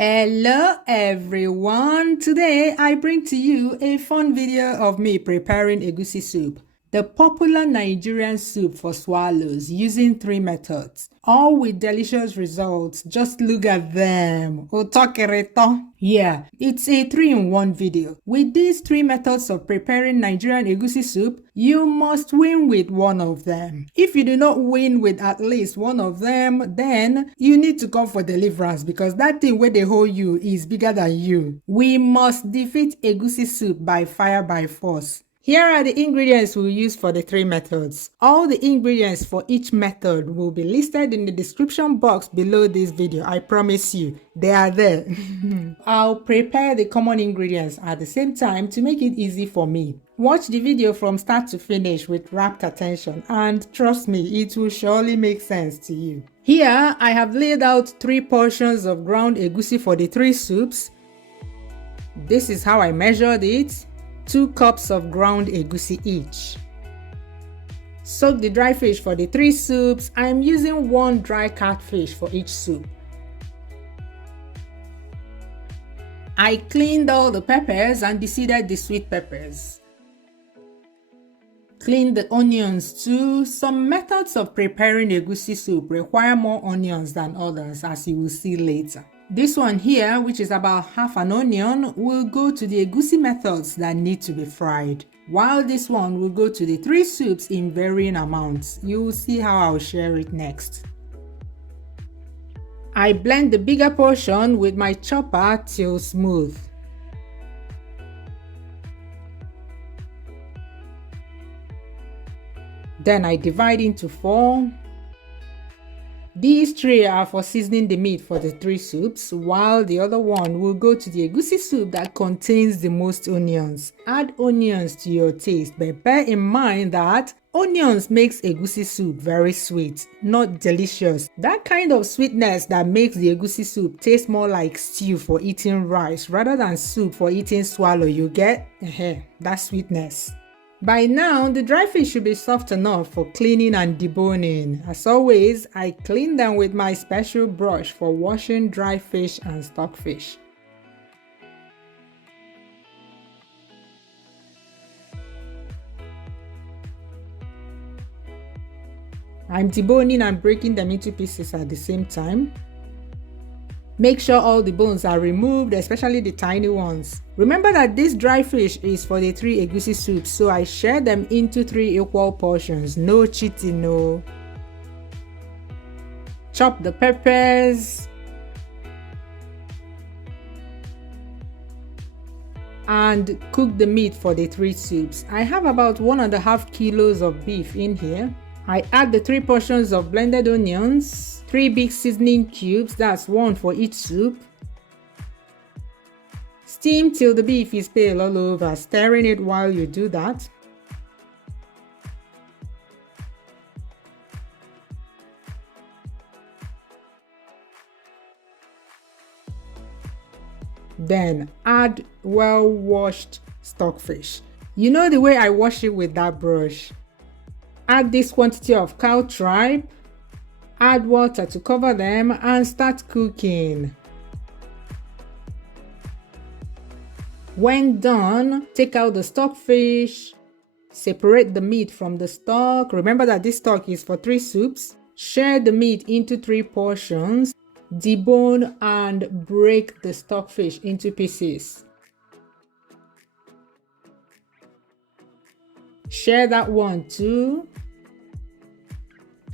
Hello everyone! Today I bring to you a fun video of me preparing egusi soup, the popular Nigerian soup for swallows using 3 methods, all with delicious results. Just look at them. Yeah, it's a 3-in-1 video. With these 3 methods of preparing Nigerian egusi soup, you must win with one of them. If you do not win with at least one of them, then you need to come for deliverance because that thing where they hold you is bigger than you. We must defeat egusi soup by fire by force. Here are the ingredients we'll use for the 3 methods. All the ingredients for each method will be listed in the description box below this video. I promise you, they are there. I'll prepare the common ingredients at the same time to make it easy for me. Watch the video from start to finish with rapt attention and trust me, it will surely make sense to you. Here, I have laid out 3 portions of ground egusi for the 3 soups. This is how I measured it. 2 cups of ground egusi each. Soak the dry fish for the 3 soups. I'm using 1 dry catfish for each soup. I cleaned all the peppers and deseeded the sweet peppers. Clean the onions too. Some methods of preparing egusi soup require more onions than others, as you will see later. This one here, which is about half an onion, will go to the egusi methods that need to be fried, while this one will go to the 3 soups in varying amounts. You will see how I'll share it next. I blend the bigger portion with my chopper till smooth. Then I divide into 4. These 3 are for seasoning the meat for the 3 soups, while the other one will go to the egusi soup that contains the most onions. Add onions to your taste, but bear in mind that onions makes egusi soup very sweet, not delicious. That kind of sweetness that makes the egusi soup taste more like stew for eating rice rather than soup for eating swallow, you get? That sweetness. By now, the dry fish should be soft enough for cleaning and deboning. As always, I clean them with my special brush for washing dry fish and stockfish. I'm deboning and breaking them into pieces at the same time. Make sure all the bones are removed, especially the tiny ones. Remember that this dry fish is for the 3 egusi soups, so I share them into 3 equal portions. No cheating, no. Chop the peppers. And cook the meat for the 3 soups. I have about 1.5 kilos of beef in here. I add the 3 portions of blended onions, 3 big seasoning cubes, that's 1 for each soup. Steam till the beef is pale all over, stirring it while you do that. Then add well-washed stockfish. You know the way I wash it with that brush. Add this quantity of cow tripe. Add water to cover them and start cooking. When done, take out the stockfish. Separate the meat from the stock. Remember that this stock is for 3 soups. Share the meat into 3 portions. Debone and break the stockfish into pieces. Share that one too.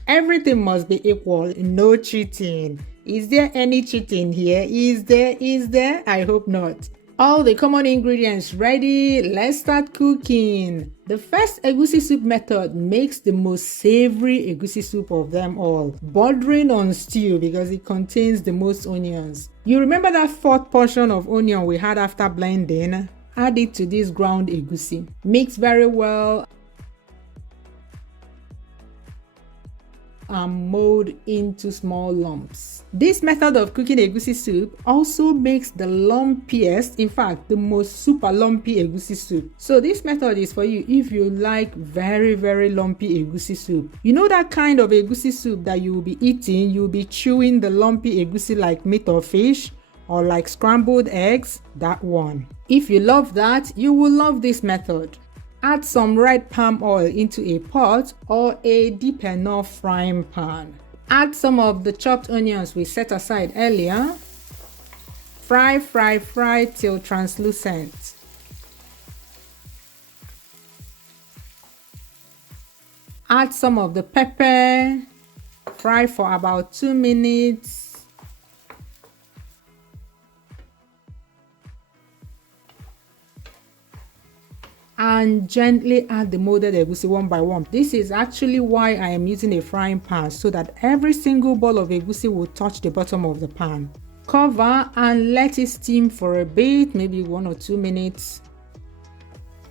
Everything must be equal, no cheating. Is there any cheating here? Is there? I hope not. All the common ingredients ready, let's start cooking. The first egusi soup method makes the most savory egusi soup of them all, bordering on stew because it contains the most onions. You remember that 4th portion of onion we had after blending? Add it to this ground egusi. Mix very well and mold into small lumps. This method of cooking egusi soup also makes the lumpiest, in fact the most super lumpy egusi soup. So this method is for you if you like very lumpy egusi soup. You know that kind of egusi soup that you will be eating, you'll be chewing the lumpy egusi like meat or fish? or like scrambled eggs, that one. If you love that, you will love this method. Add some red palm oil into a pot or a deep enough frying pan. Add some of the chopped onions we set aside earlier. Fry till translucent. Add some of the pepper. Fry for about 2 minutes. And gently add the molded egusi one by one. This is actually why I am using a frying pan, so that every single ball of egusi will touch the bottom of the pan. Cover and let it steam for a bit, maybe 1 or 2 minutes.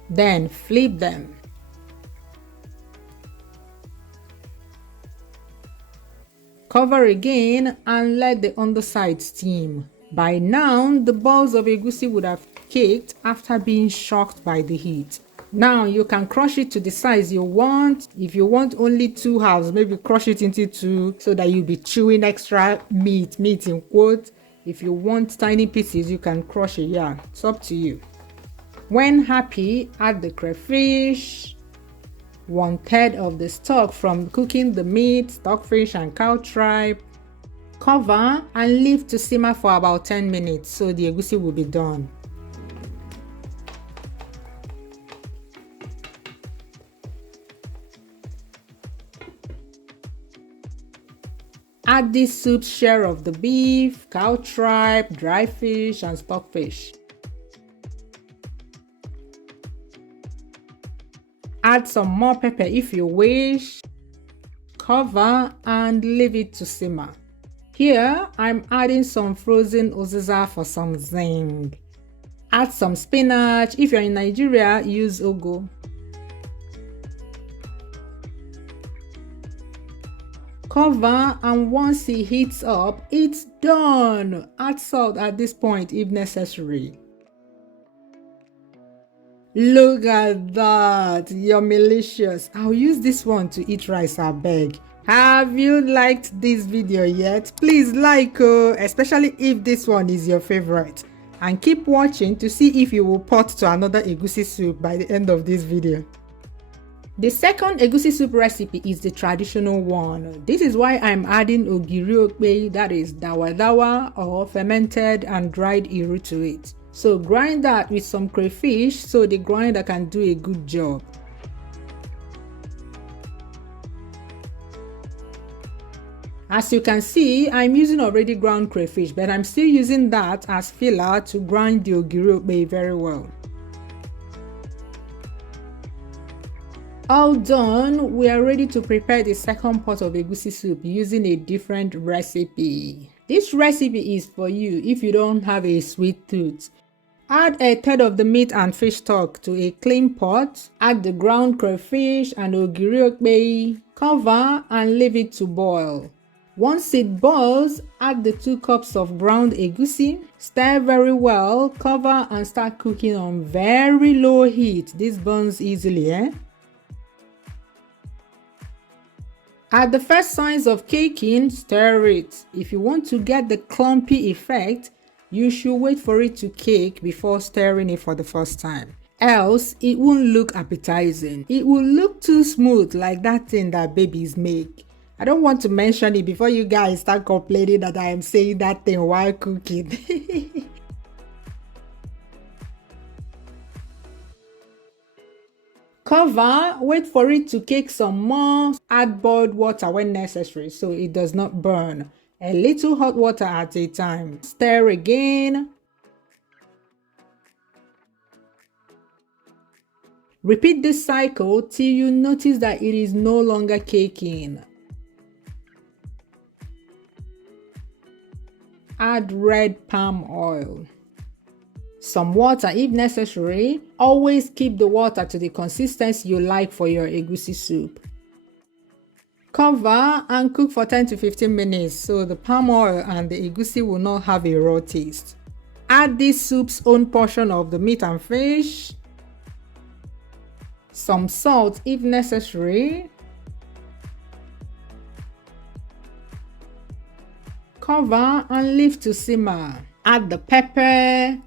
Then flip them. Cover again and let the underside steam. By now, the balls of egusi would have caked after being shocked by the heat. Now you can crush it to the size you want. If you want only 2 halves, maybe crush it into 2 so that you'll be chewing extra meat in quotes. If you want tiny pieces, you can crush it. Yeah, it's up to you. When happy, add the crayfish, 1/3 of the stock from cooking the meat, stockfish and cow tripe. Cover and leave to simmer for about 10 minutes so the egusi will be done. Add this soup's share of the beef, cow tripe, dry fish and stockfish. Add some more pepper if you wish. Cover and leave it to simmer. Here, I'm adding some frozen uziza for some zing. Add some spinach. If you're in Nigeria, use ugu. Cover, and once it heats up, it's done. Add salt at this point if necessary. Look at that, yummylicious. I'll use this one to eat rice, I beg. Have you liked this video yet? Please like, especially if this one is your favorite. And keep watching to see if you will pot to another egusi soup by the end of this video. The second egusi soup recipe is the traditional one. This is why I'm adding ogiri okpei, that is dawa dawa or fermented and dried iru to it. So grind that with some crayfish so the grinder can do a good job. As you can see, I'm using already ground crayfish, but I'm still using that as filler to grind the ogiri okpei very well. All done, we are ready to prepare the second pot of egusi soup using a different recipe. This recipe is for you if you don't have a sweet tooth. Add 1/3 of the meat and fish stock to a clean pot. Add the ground crayfish and ogiri okpei. Cover and leave it to boil. Once it boils, add the 2 cups of ground egusi. Stir very well, cover and start cooking on very low heat. This burns easily, At the first signs of caking, stir it. If you want to get the clumpy effect, you should wait for it to cake before stirring it for the first time. Else, it won't look appetizing. It will look too smooth like that thing that babies make. I don't want to mention it before you guys start complaining that I am saying that thing while cooking. Cover, wait for it to cake some more, add boiled water when necessary so it does not burn. A little hot water at a time. Stir again. Repeat this cycle till you notice that it is no longer caking. Add red palm oil. Some water if necessary. Always keep the water to the consistency you like for your egusi soup. Cover and cook for 10 to 15 minutes so the palm oil and the egusi will not have a raw taste. Add this soup's own portion of the meat and fish. Some salt if necessary. Cover and leave to simmer. Add the pepper,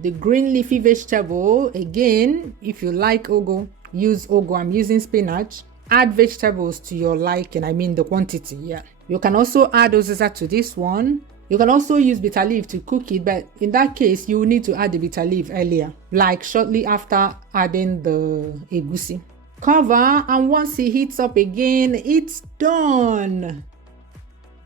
the green leafy vegetable. Again, if you like ugu, use ugu. I'm using spinach. Add vegetables to your liking, I mean the quantity, yeah. You can also add uziza to this one. You can also use bitterleaf to cook it, but in that case, you will need to add the bitterleaf earlier, like shortly after adding the egusi. Cover, and once it heats up again, it's done.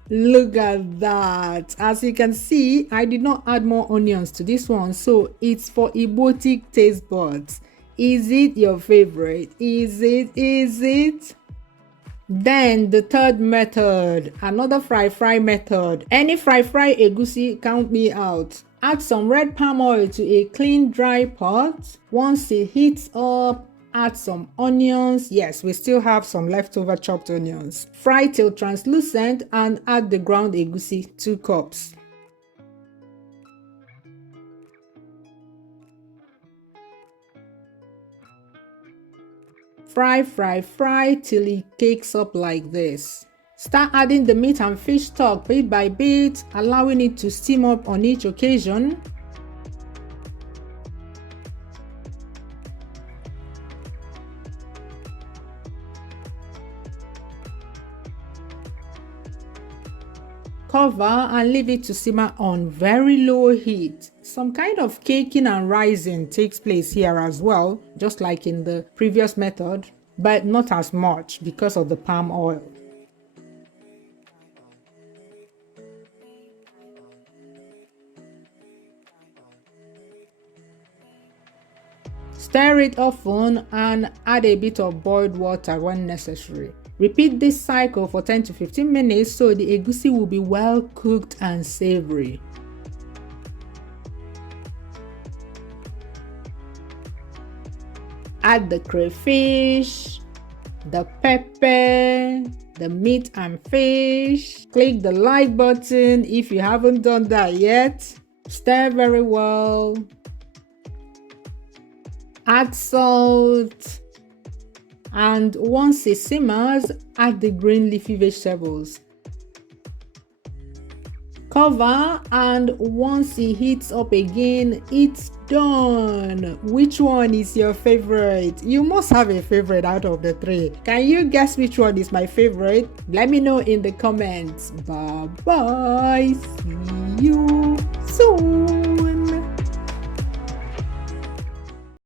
Look at that. As you can see, I did not add more onions to this one, so it's for Igbotic taste buds. Is it your favorite? Is it? Then the third method, another fry method. Any fry egusi, count me out. Add some red palm oil to a clean dry pot. Once it heats up, add some onions. Yes, we still have some leftover chopped onions. Fry till translucent and add the ground egusi, 2 cups. Fry till it cakes up like this. Start adding the meat and fish stock bit by bit, allowing it to steam up on each occasion. Cover and leave it to simmer on very low heat. Some kind of caking and rising takes place here as well, just like in the previous method, but not as much because of the palm oil. Stir it often and add a bit of boiled water when necessary. Repeat this cycle for 10 to 15 minutes so the egusi will be well cooked and savory. Add the crayfish, the pepper, the meat and fish. Click the like button if you haven't done that yet. Stir very well. Add salt. And once it simmers, add the green leafy vegetables. Cover, and once it heats up again, it's done. Which one is your favorite? You must have a favorite out of the 3. Can you guess which one is my favorite? Let me know in the comments. Bye bye. See you soon.